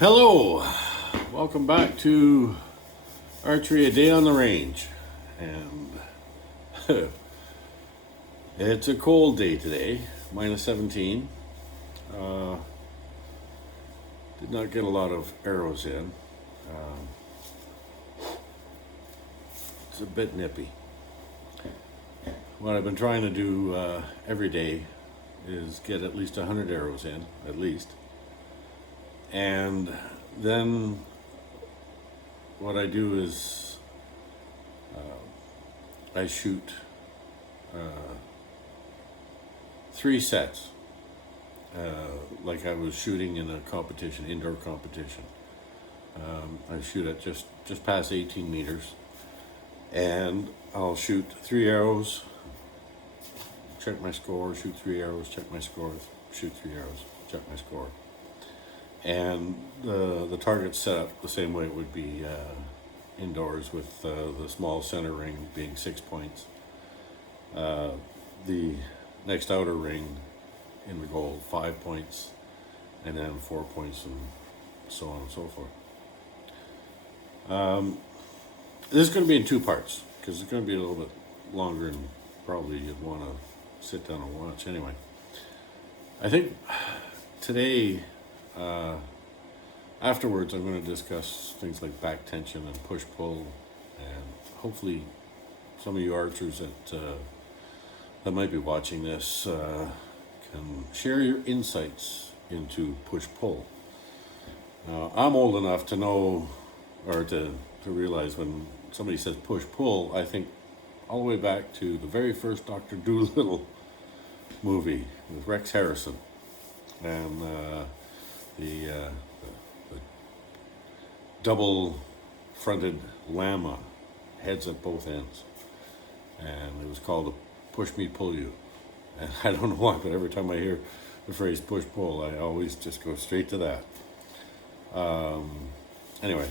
Hello, welcome back to Archery, a day on the range. And it's a cold day today, minus 17. Did not get a lot of arrows in. It's a bit nippy. What I've been trying to do every day is get at least 100 arrows in, at least. And then what I do is I shoot 3 sets, like I was shooting in a competition, indoor competition. I shoot at just past 18 meters, and I'll shoot 3 arrows, check my score, shoot 3 arrows, check my score, shoot 3 arrows, check my score. And the target's set up the same way it would be indoors, with the small center ring being 6 points. The next outer ring in the goal, 5 points, and then 4 points, and so on and so forth. This is going to be in 2 parts, because it's going to be a little bit longer, and probably you'd want to sit down and watch anyway. I think today, afterwards, I'm going to discuss things like back tension and push-pull, and hopefully some of you archers that might be watching this can share your insights into push-pull. I'm old enough to know, or to realize, when somebody says push-pull, I think all the way back to the very first Dr. Dolittle movie with Rex Harrison, and the double-fronted llama, heads at both ends, and it was called a push me pull you. And I don't know why, but every time I hear the phrase push pull, I always just go straight to that. Anyway,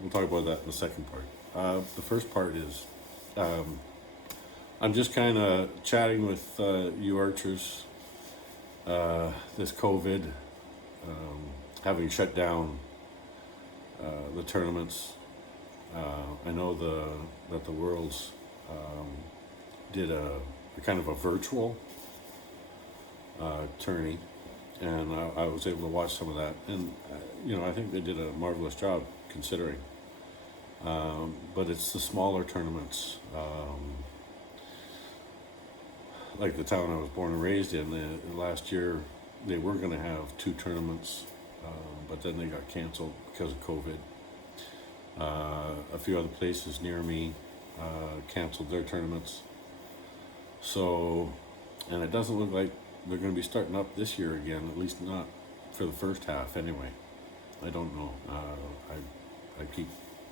we'll talk about that in the second part. The first part is I'm just kind of chatting with you archers. This COVID, having shut down the tournaments. I know that the Worlds did a kind of a virtual tourney, and I was able to watch some of that, and I think they did a marvelous job considering. But it's the smaller tournaments, like the town I was born and raised in. Last year they were going to have 2 tournaments, but then they got canceled because of COVID. A few other places near me canceled their tournaments. So, and it doesn't look like they're going to be starting up this year again, at least not for the first half anyway. I don't know. I keep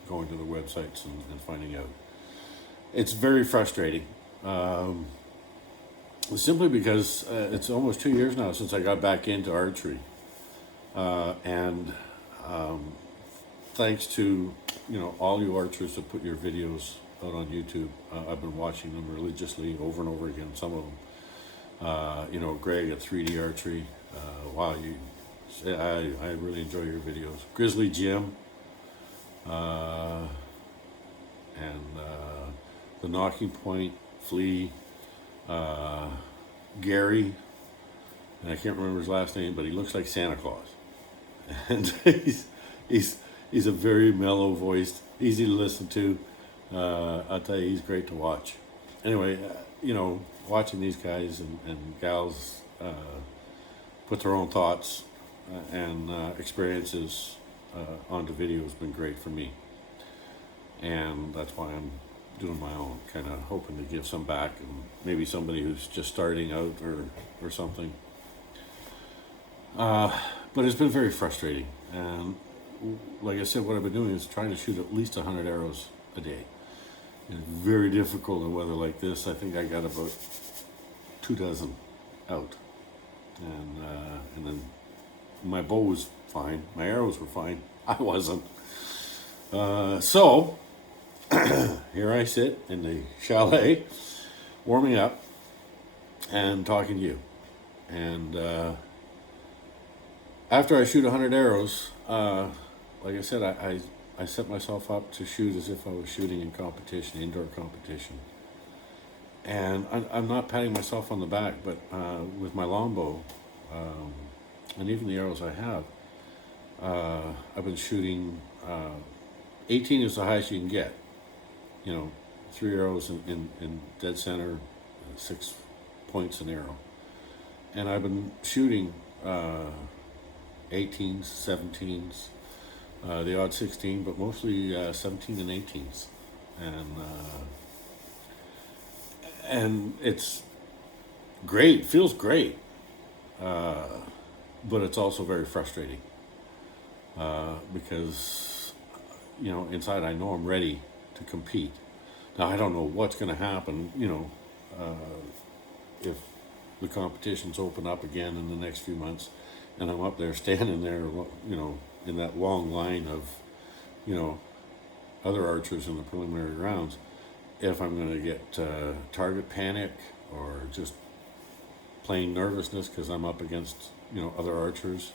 going to the websites and finding out. It's very frustrating. Simply because it's almost 2 years now since I got back into archery. And thanks to all you archers that put your videos out on YouTube, I've been watching them religiously over and over again. Some of them, Greg at 3D Archery. Wow, I really enjoy your videos. Grizzly Jim, and the Knocking Point, Flea, Gary, and I can't remember his last name, but he looks like Santa Claus. And he's a very mellow voiced, easy to listen to. I'll tell you, he's great to watch. Anyway, watching these guys and gals put their own thoughts and experiences onto video has been great for me. And that's why I'm doing my own, kind of hoping to give some back, and maybe somebody who's just starting out or something. But it's been very frustrating. And like I said, what I've been doing is trying to shoot at least 100 arrows a day. It's very difficult in weather like this. I think I got about 24 out. And then my bow was fine. My arrows were fine. I wasn't. So here I sit in the chalet, warming up and talking to you. And after I shoot 100 arrows, like I said, I set myself up to shoot as if I was shooting in competition, indoor competition. And I'm not patting myself on the back, but with my longbow, um, and even the arrows I have, I've been shooting. 18 is the highest you can get. You know, 3 arrows in dead center, 6 points an arrow. And I've been shooting 18s, 17s, the odd 16, but mostly 17 and 18s. And it's great, feels great, but it's also very frustrating because, you know, inside I know I'm ready to compete. Now I don't know what's going to happen, you know, if the competitions open up again in the next few months, and I'm up there standing there, you know, in that long line of, you know, other archers in the preliminary rounds, if I'm going to get target panic or just plain nervousness because I'm up against, you know, other archers.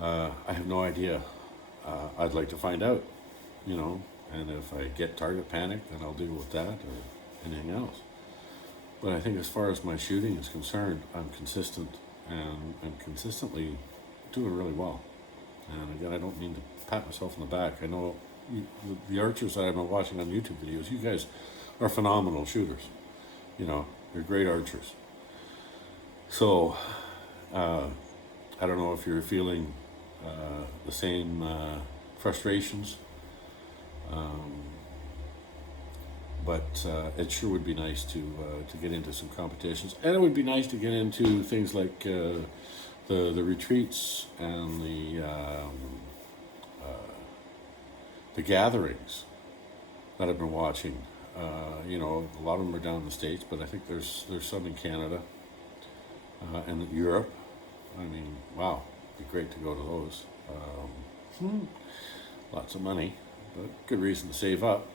I have no idea. I'd like to find out, you know, and if I get target panic, then I'll deal with that or anything else. But I think as far as my shooting is concerned, I'm consistent and I'm consistently doing really well. And again, I don't mean to pat myself on the back. I know the archers that I've been watching on YouTube videos, you guys are phenomenal shooters. You know, you're great archers. So, I don't know if you're feeling the same frustrations, but it sure would be nice to get into some competitions, and it would be nice to get into things like the retreats and the gatherings that I've been watching. You know, a lot of them are down in the States, but I think there's some in Canada and in Europe. I mean, wow, it'd be great to go to those. Lots of money, but good reason to save up.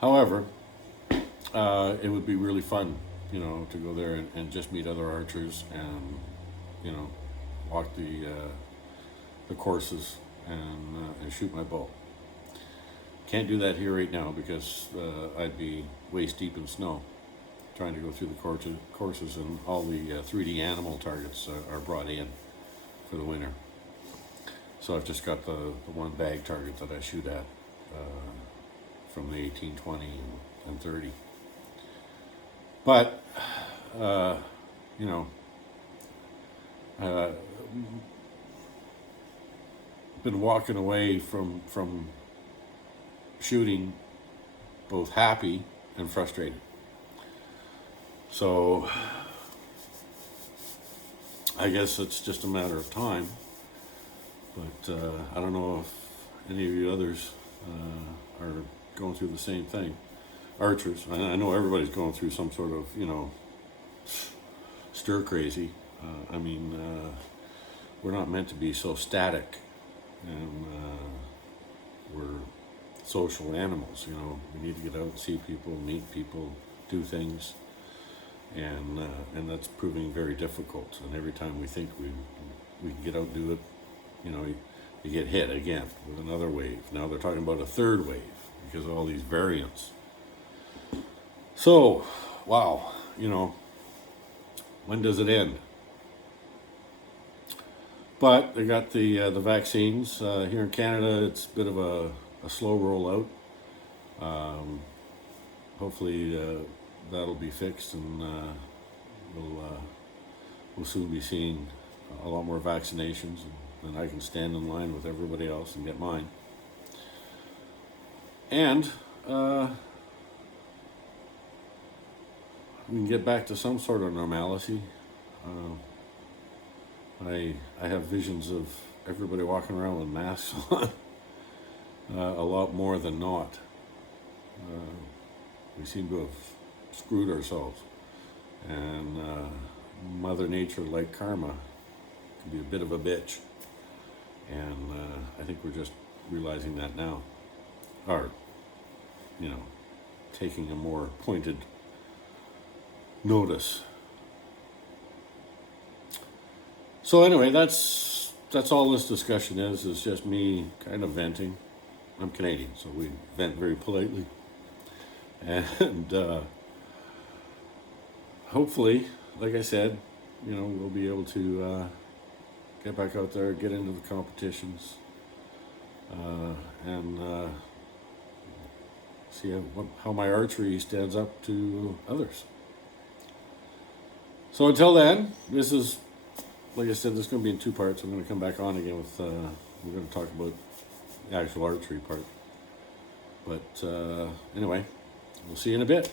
However, it would be really fun, you know, to go there and just meet other archers and, you know, walk the courses and shoot my bow. Can't do that here right now because I'd be waist deep in snow trying to go through the courses, and all the 3D animal targets are brought in for the winter. So I've just got the one bag target that I shoot at from the 18, 20, and 30. But, you know, been walking away from shooting both happy and frustrated. So I guess it's just a matter of time. But I don't know if any of you others are going through the same thing. Archers, I know everybody's going through some sort of, you know, stir crazy. I mean, we're not meant to be so static, and we're social animals, you know. We need to get out, see people, meet people, do things, and that's proving very difficult. And every time we think we can get out and do it, you know, you get hit again with another wave. Now they're talking about a third wave because of all these variants. So, wow, you know, when does it end? But they got the vaccines here in Canada. It's a bit of a slow rollout. Hopefully that'll be fixed, and we'll soon be seeing a lot more vaccinations, and I can stand in line with everybody else and get mine. And we can get back to some sort of normalcy. I have visions of everybody walking around with masks on a lot more than not. We seem to have screwed ourselves, and Mother Nature, like karma, can be a bit of a bitch, and I think we're just realizing that now, or, you know, taking a more pointed notice. So anyway, that's that's all this discussion is. It's just me kind of venting. I'm Canadian, so we vent very politely. And hopefully, like I said, we'll be able to get back out there, get into the competitions, and see how my archery stands up to others. So until then, this is, like I said, this is going to be in 2 parts. I'm going to come back on again with, we're going to talk about the actual archery part. But anyway, we'll see you in a bit.